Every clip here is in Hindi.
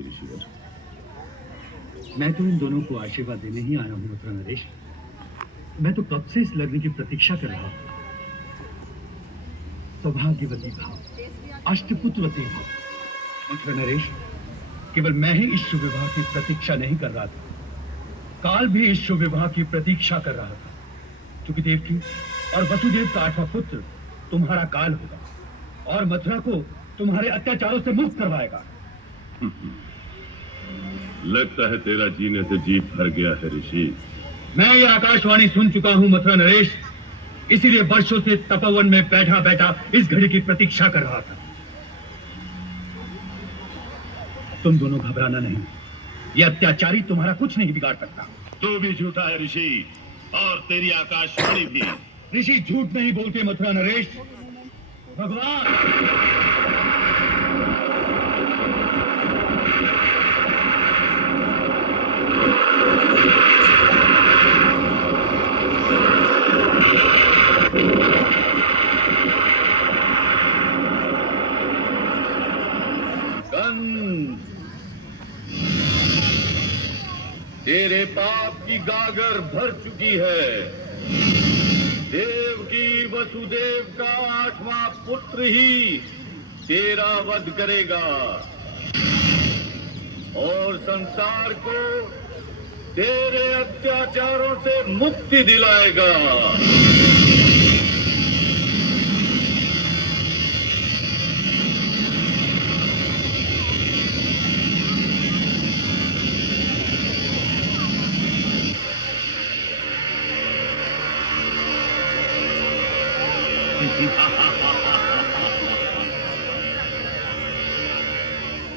ऋषिवर, मैं तो इन दोनों को आशीर्वाद देने ही आया हूँ मथुरा नरेश। मैं तो कब से इस लग्न की प्रतीक्षा कर रहा हूँ। सौभाग्यवती भाव, अष्टपुत्रवती भाव। मथुरा नरेश, केवल मैं ही इस शुभ विवाह की प्रतीक्षा नहीं कर रहा था, काल भी इस शुभ विवाह की प्रतीक्षा कर रहा था, क्योंकि देवकी और वसुदेव का 8वां पुत्र तुम्हारा काल होगा और मथुरा को तुम्हारे अत्याचारों से मुक्त करवाएगा। लगता है तेरा जीने से जी भर गया है ऋषि। मैं ये आकाशवाणी सुन चुका हूं मथुरा नरेश, इसीलिए वर्षों से तपोवन में बैठा बैठा इस घड़ी की प्रतीक्षा कर रहा था। तुम दोनों घबराना नहीं, ये अत्याचारी तुम्हारा कुछ नहीं बिगाड़ सकता। तू भी झूठा है ऋषि, और तेरी आकाशवाणी भी। ऋषि झूठ नहीं बोलते मथुरा नरेश, भगवान। तेरे पाप की गागर भर चुकी है। देवकी वसुदेव का 8वां पुत्र ही तेरा वध करेगा और संसार को तेरे अत्याचारों से मुक्ति दिलाएगा।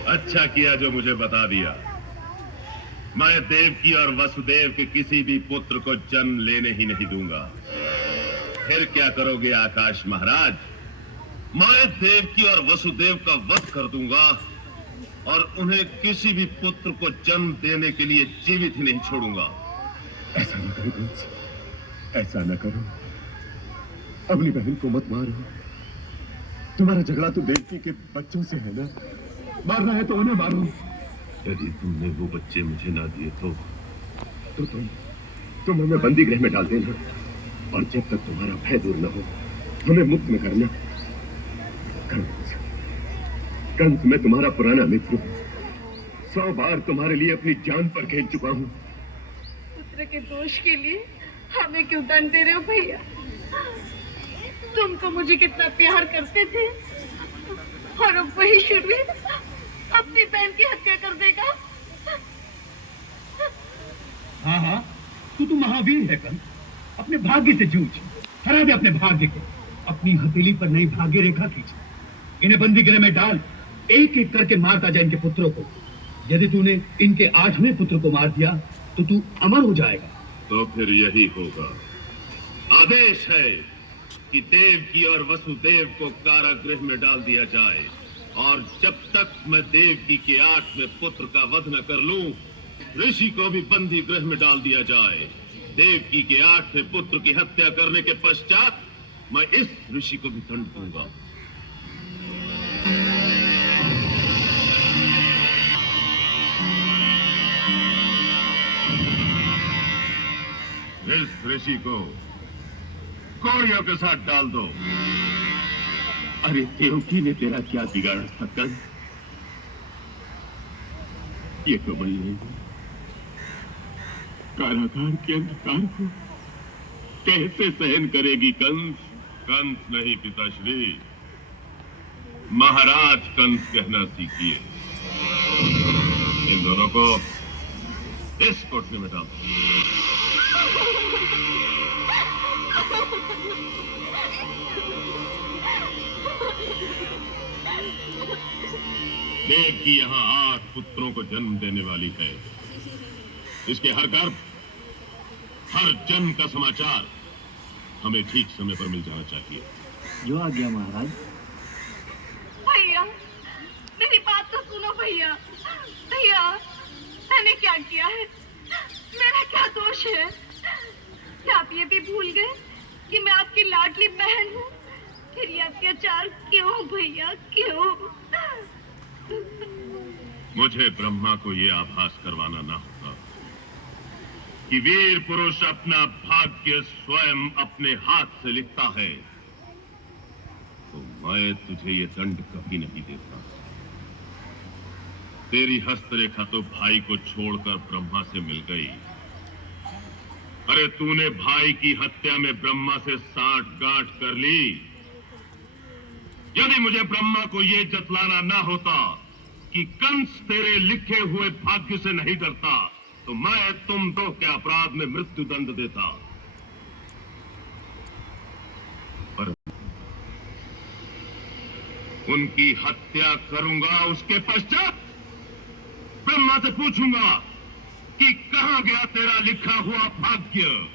अच्छा किया जो मुझे बता दिया। मैं देवकी और वसुदेव के किसी भी पुत्र को जन्म लेने ही नहीं दूंगा। फिर क्या करोगे आकाश महाराज? मैं देवकी और वसुदेव का वध कर दूंगा और उन्हें किसी भी पुत्र को जन्म देने के लिए जीवित ही नहीं छोड़ूंगा। ऐसा न करो कंस, ऐसा न करो। अपनी बहन को मत मारो। तुम्हारा झगड़ा तो देवकी के बच्चों से है ना, मारना है तो उन्हें मारो। यदि तुमने वो बच्चे मुझे ना दिए तो तुम हमें बंदी गृह में डाल देना, और जब तक तुम्हारा भय दूर न हो हमें मुक्त में करना। कंस, मैं तुम्हारा पुराना मित्र हूं। 100 बार तुम्हारे लिए अपनी जान पर खेल चुका हूं। पुत्र के दोष के लिए हमें क्यों दंड दे रहे हो भैया? तुम तो मुझे कितना प्यार करते थे, और अब वही शूरवीर अपनी बहन की हत्या कर देगा। हाँ हाँ, तू महावीर है कंस। अपने भाग्य से जूझ, हरा दे अपने भाग्य को। अपनी हथेली पर नई भाग्य रेखा खींच, इन्हें बंदी गृह में डाल, एक एक करके मारता जा इनके पुत्रों को। यदि तूने इनके 8वें पुत्र को मार दिया तो तू अमर हो जाएगा। तो फिर यही होगा। आदेश है कि देवकी और वसुदेव को कारागृह में डाल दिया जाए, और जब तक मैं देवकी के 8वें पुत्र का वध न कर लूं, ऋषि को भी बंदी गृह में डाल दिया जाए। देवकी के 8वें पुत्र की हत्या करने के पश्चात मैं इस ऋषि को भी दंड दूंगा। इस ऋषि को कौड़ियों के साथ डाल दो। अरे देवकी ने तेरा क्या बिगाड़ा था कंस? ये तो मैं नहीं हूं। कारागार के अंधकार को कैसे सहन करेगी कंस? कंस नहीं पिताश्री, महाराज कंस कहना सीखिए। इन दोनों को इस कोठरी में डाल दो। देवकी यहाँ 8 पुत्रों को जन्म देने वाली है। इसके हर गर्भ, हर जन्म का समाचार हमें ठीक समय पर मिल जाना चाहिए। जो आ गया महाराज। भैया, मेरी बात तो सुनो भैया। भैया, मैंने क्या किया है? मेरा क्या दोष है? क्या आप ये भी भूल गए कि मैं आपकी लाडली बहन हूँ? फिर ये अत्याचार क्यों भैया, क्यों? मुझे ब्रह्मा को यह आभास करवाना ना होता कि वीर पुरुष अपना भाग्य स्वयं अपने हाथ से लिखता है, तो मैं तुझे ये दंड कभी नहीं देता। तेरी हस्तरेखा तो भाई को छोड़कर ब्रह्मा से मिल गई। अरे तूने भाई की हत्या में ब्रह्मा से साठ-गांठ कर ली। यदि मुझे ब्रह्मा को यह जतलाना ना होता कि कंस तेरे लिखे हुए भाग्य से नहीं डरता, तो मैं तुम दो के अपराध में मृत्यु दंड देता। पर उनकी हत्या करूंगा, उसके पश्चात ब्रह्मा से पूछूंगा कि कहां गया तेरा लिखा हुआ भाग्य।